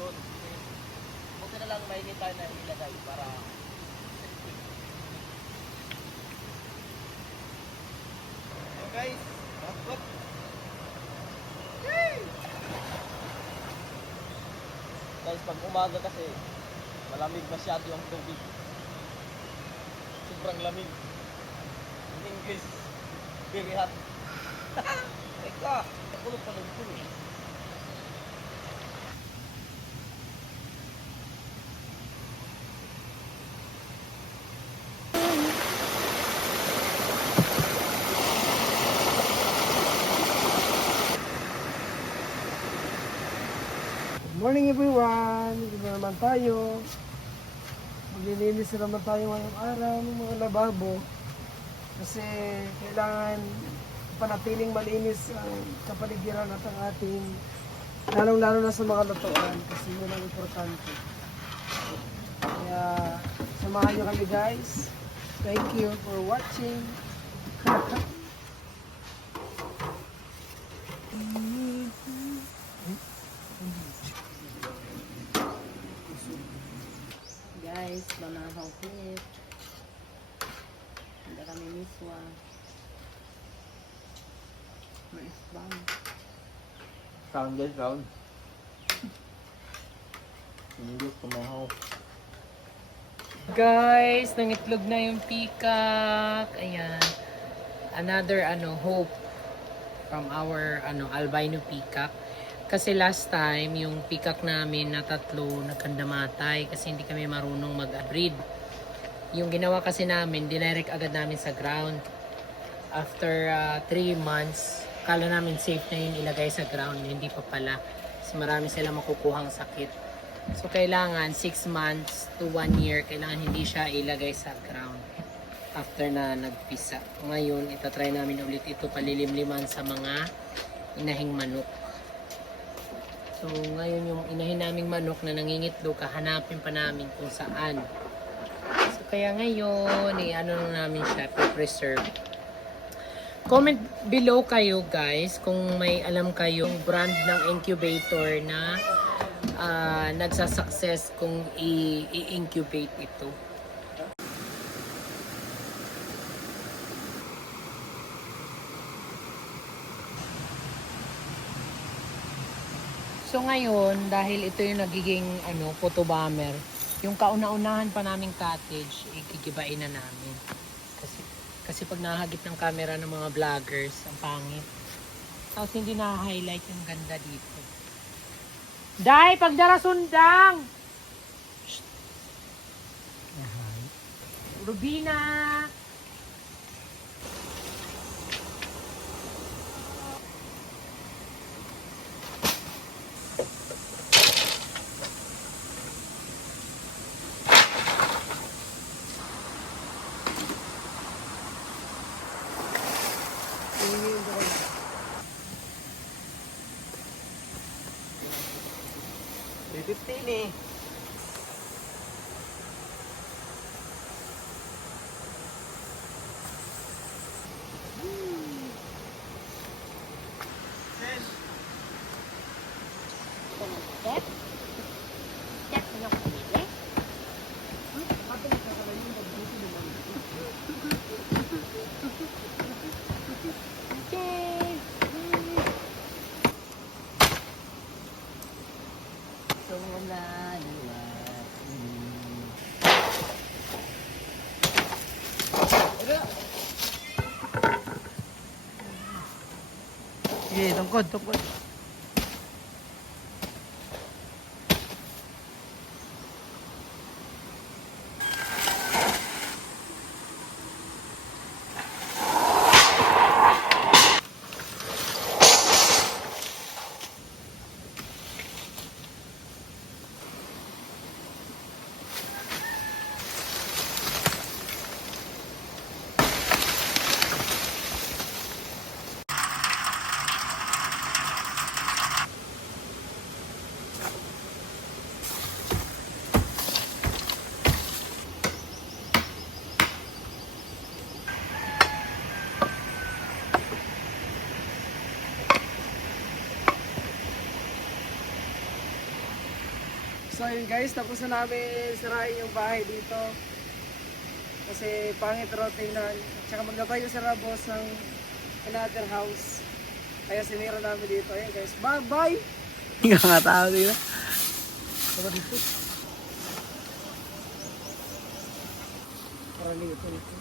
doon. Buti na lang may tayo na ilagay para so guys, bakit? Guys, pag umaga kasi malamig masyado ang tubig. Sobrang lamig. In English, very hot. Teka, nakulog pa ng puno. Good morning everyone! Dito na naman tayo. Maglilinis na naman tayo ngayong araw ng mga lababo. Kasi kailangan panatiling malinis ang kapaligiran at ang ating lalong-lalo na sa mga lutuan kasi yun ang importante. Kaya samahan nyo kami guys. Thank you for watching. Guys, manahaw pinit. Hindi kami miswa. Mais-bang. Sound guys, sound. English, kumahaw. Guys, nangitlog na yung peacock. Ayan. Another hope from our albino peacock. Kasi last time, yung peacock namin na 3 nagkandamatay kasi hindi kami marunong mag-breed. Yung ginawa kasi namin, dinirect agad namin sa ground. After 3 months, kala namin safe na yun ilagay sa ground. Hindi pa pala. Kasi marami sila makukuhang sakit. So, kailangan 6 months to 1 year, kailangan hindi siya ilagay sa ground. After na nagpisa. Ngayon, itatry namin ulit ito palilimliman sa mga inahing manok. So, ngayon yung inahin naming manok na nangingitlog, hahanapin pa namin kung saan. So, kaya ngayon, namin siya, preserve. Comment below kayo guys kung may alam kayong brand ng incubator na nagsasucess kung i-incubate ito. So ngayon, dahil ito yung nagiging photo bomber, yung kauna-unahan pa naming cottage, ikikibain na namin. Kasi pag nahagip ng camera ng mga vloggers, ang pangit. Tapos hindi na-highlight yung ganda dito. Day, pagdara sundang! Shh. Rubina! $3.50 eh. Step? Step na ako pinili? Okay. So wala liwat. Sige, tungkod. So ayun guys, tapos na namin sirain yung bahay dito. Kasi pangit raw tingnan. Tsaka magtatayo sa labos ng another house. Kaya sinira namin dito. Ayun guys, bye bye! Hindi ka nga tao dito. Saka dito. Para dito.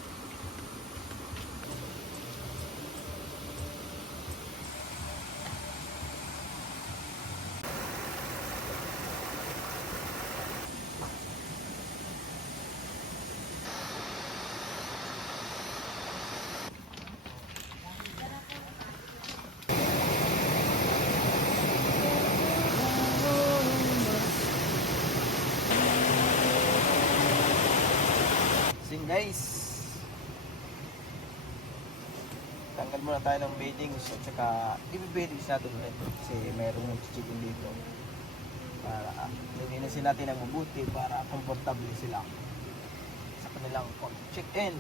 So yun guys, tanggal muna tayo ng beddings at saka i-beddings natin ulit kasi mayroong chicken dito para linisin natin ng mabuti para komportable sila sa kanilang check-in.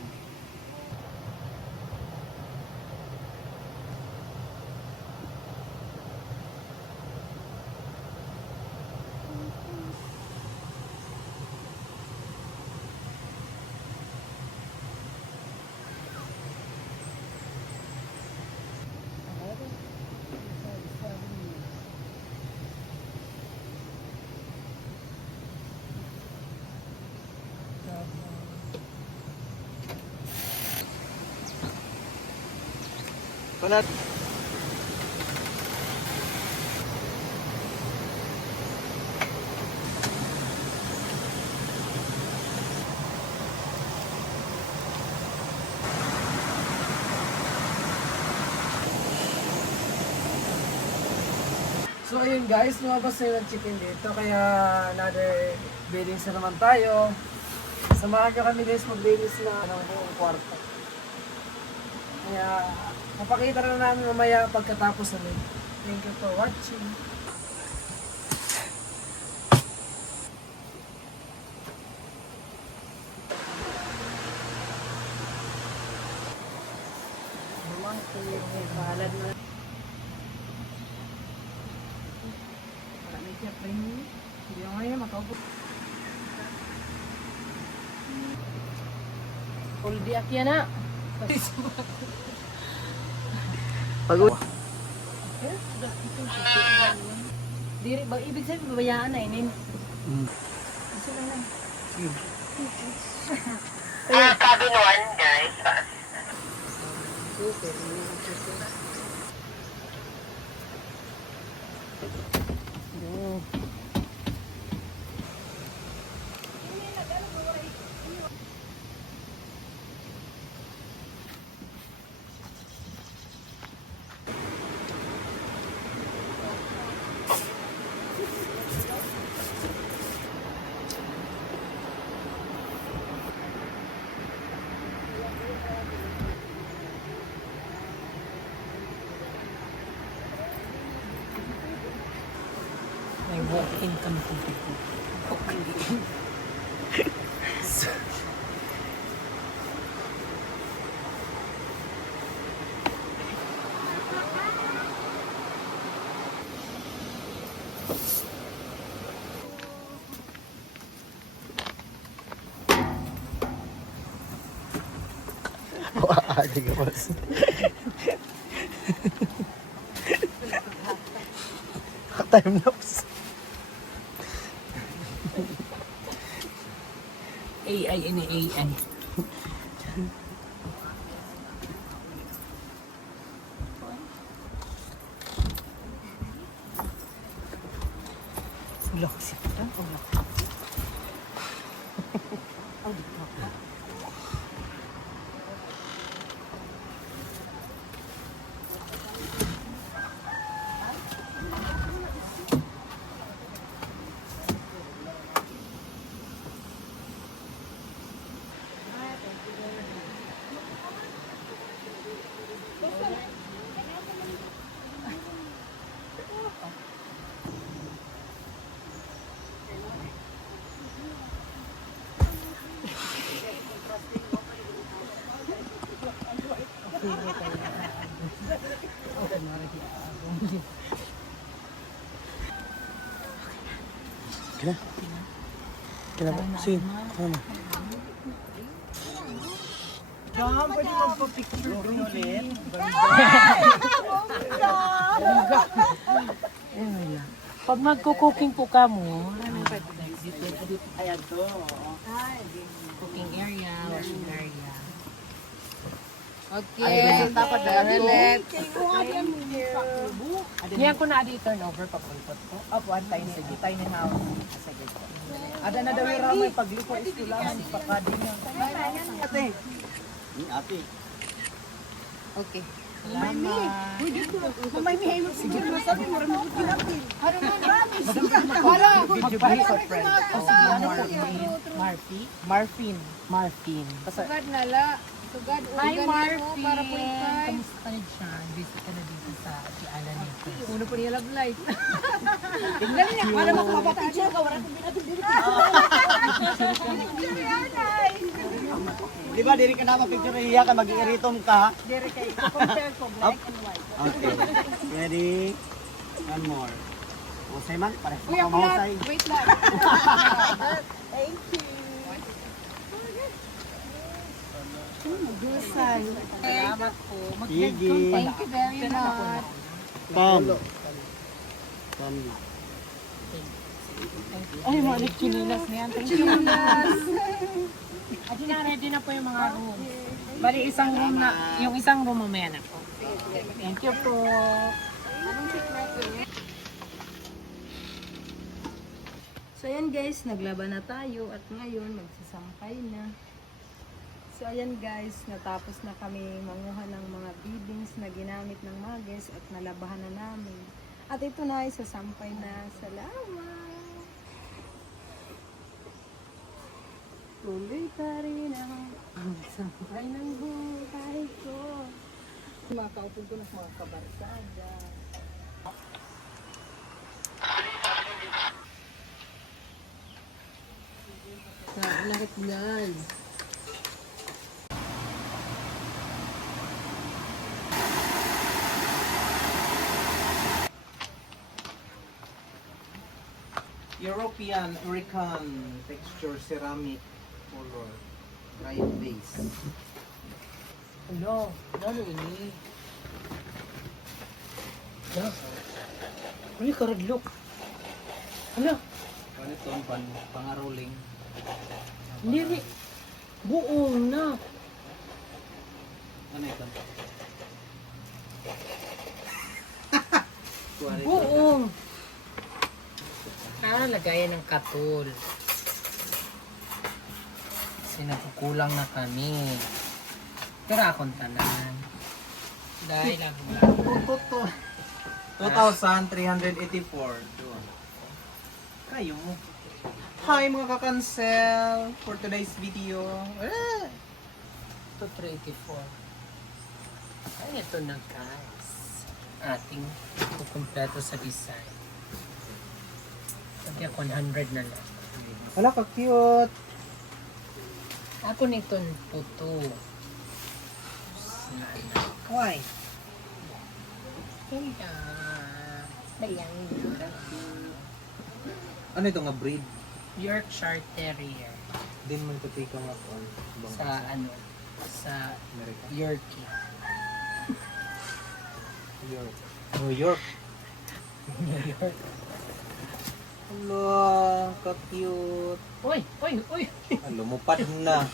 Kunat. So ayun guys, lumabas na yung chicken dito. Kaya another beddings na naman tayo. Samahan nyo kami guys mag-beddings na ng buong kwarto. Kaya mapakita na namin mamaya pagkatapos namin. Thank you for watching. Bahalad na. Marami siya pa yun. Hindi ako ngayon makaupo. Uldi akya na. Pag Diri ba ibig sabihin babayaan na inin. Isa lang lang. Sabi naman guys, Super. May walk-in kami dito. wah, tiga bos. Time lapse. AI ini AI. Sulok siya. Kena. Sige. Ma'am, pwede magpa-picture ulit. Pag magko-cooking po ka mo, Ayan to. cooking area, washing area. Okay. Dapat ulit. Niyan ko na adi turnover papulpot ko. Opo, antay ni itay ni Hao. Sige po. Ada na daw yung ramay paglipo iskulahan pakadi niya. Ate. Ate. Okay. Mamay mi hay mo sige na sabi mo rin mo kinapil. Ano man rami. Wala. Video break for friend. Ano po yun? Marfin. Sugad na la. Sugad Hi Marfin! para po ikay. Kamusta ka na dyan? Visit ka na dito sa Tiala nito. Uno po niya love life. Tingnan niya para makapapicture ka wala kang binatid. Di ba, diri ka na mapicture iya ka, mag-iritom ka. Dere kay compare ko black and white. Okay. Ready? One more. Husay man, pareho Kuya ka mahusay. wait lang. Thank you. Magusay. Salamat po. Gigi. Thank you very much. Tom. Tom. Ay, mga nagchinilas na yan. Thank you. Adi na, ready na po yung mga room. Bali, isang room na, yung isang room mamaya na po. Thank you po. So ayan guys, naglaban na tayo at ngayon magsasampay na. So ayan guys, natapos na kami manguha ng mga beadings na ginamit ng magis at nalabahan na namin. At ito na, isasampay na. Salamat! Tuloy pa rin ang sampay ng buhay ko. Makaupin ko na sa mga kabarsada. Lahat yan. European American texture ceramic color bright base. Hello, ano ini? Uy, karadlok. Hala, Ano ito? Pangaroling. hindi. Buong na. Ano ito? Buong. Lagayan ng katul. Kasi nakukulang na kami. Pero akong tanan. Dahil ako lang. 2,384. Doon. Kayo. Hi mga kakansel! For today's video. 284. Ay, ito na guys. Ating kukumpleto sa design. Sabi ako 100 na lang. Wala ka cute. Ako nito puto. Why? Kaya. Bayang. Ano ito nga breed? Yorkshire Terrier. Din man pati ka nga po. Sa ano? Sa America. Yorkie. York. New York. New York. Hello, ka-cute. Uy! Uy! Uy! Lumupad na.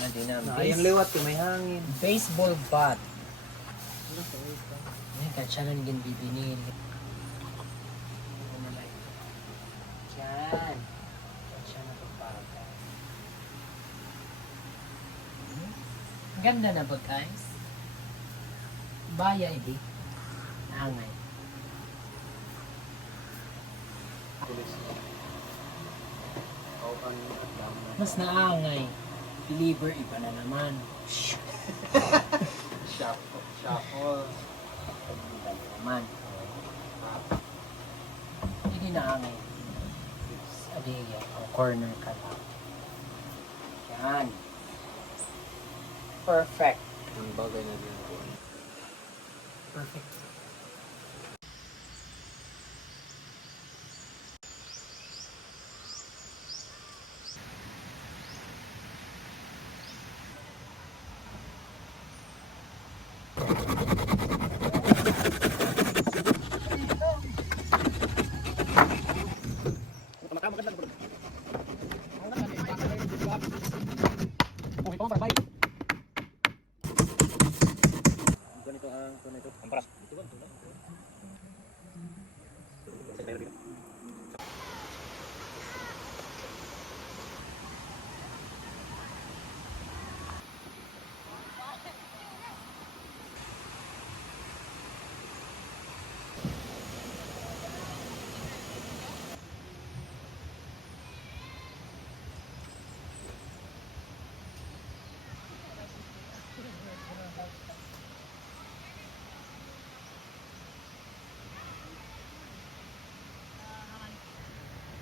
Hindi na. Ayang liwat ko may hangin. Baseball bat. Ay, katsalan din bibinil. Yan. Katsya na pagpagay. Ganda na ba guys? Baya hindi. Angay. Mas naangay. Deliver iba na naman. Shuffle. Shuffle. Iba na naman. Hindi naangay. Adiya, ang corner ka lang. Yan. Perfect. Ang bagay na din ako. Perfect.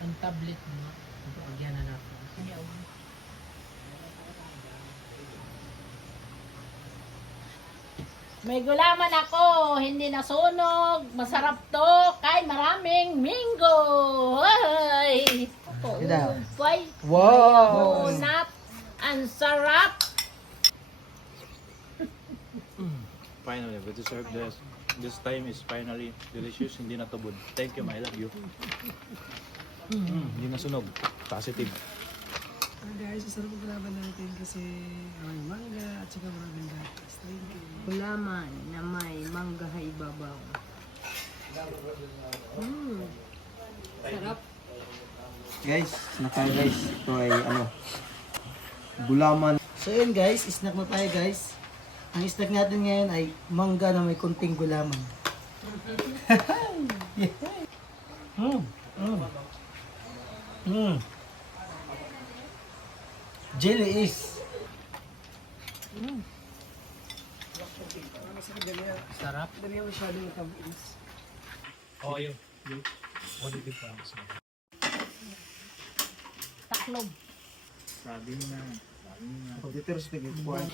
Ang tablet mo, ito agyan na natin. May gulaman ako, hindi nasunog, masarap to, kay maraming minggo. Ay! Why? Wow! Unat, ang sarap. Finally, we deserve this. This time is finally delicious, hindi na tubod. Thank you, I love you. Hindi na sunog. Positive. Guys, isarap ang kalaban natin kasi maraming mangga at saka maraming gatas. Thank you. Gulaman na may manggahay babaw. Sarap. Guys, snack tayo guys. Ito ay ano, gulaman. So yun guys, snack na tayo guys. Ang snack natin ngayon ay mangga na may kunting gulaman. Jelly is. Sarap. Dali yung masyadong matamis. Oh, yun. Positive pa ako. Taklog. Sabi na. Pagditeros na gituan.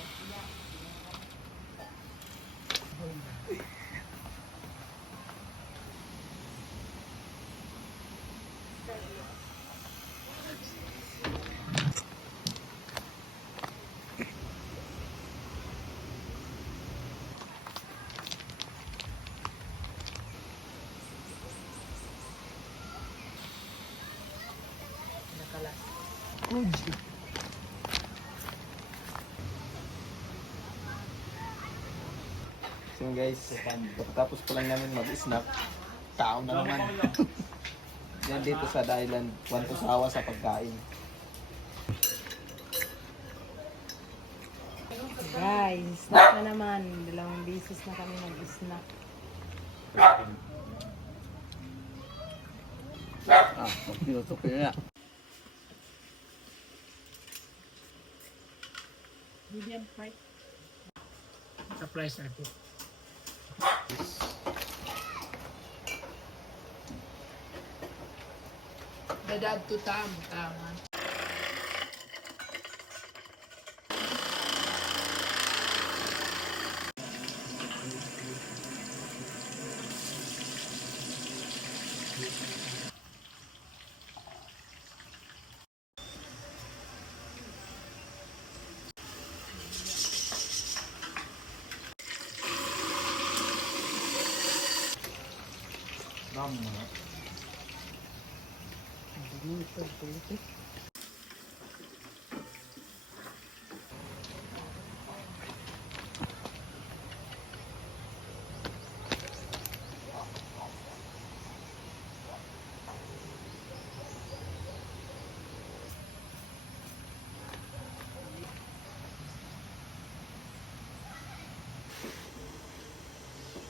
So guys, tapos pa lang namin mag-snack, tao na naman. Yan dito sa Thailand, one to sawa sa pagkain. Guys, snack na naman. 2 beses na kami nag-snack. Medium fry. Surprise natin. Dadad to tama.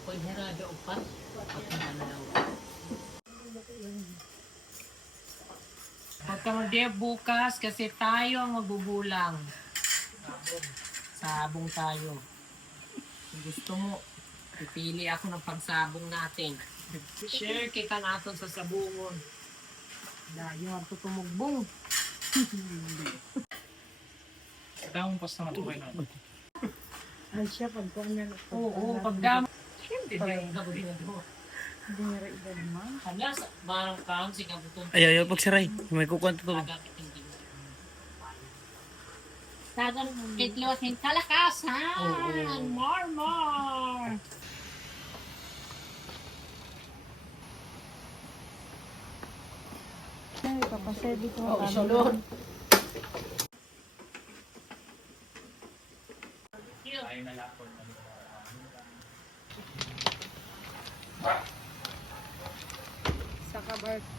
Pwede harado upat. Huwag ka mag-dare bukas kasi tayo ang magbubulang. Sabong tayo. Kung gusto mo, pipili ako ng pagsabong natin. Share kita natin sa sabungon. Dayo ang tutumugbong. Tamang pas naman ito kayo na. Ay siya, pagkuhan niya. Oo, pagdam. Siyempre, hindi ka rin ito. Hindi niya rin iba naman. Kanya, barang kaon si Kabutong. Ayaw, pagsaray. May kukwento to. Tagan, kitlosin kalakasan. More. papaservi ko. Oh, isulod. Sa kabar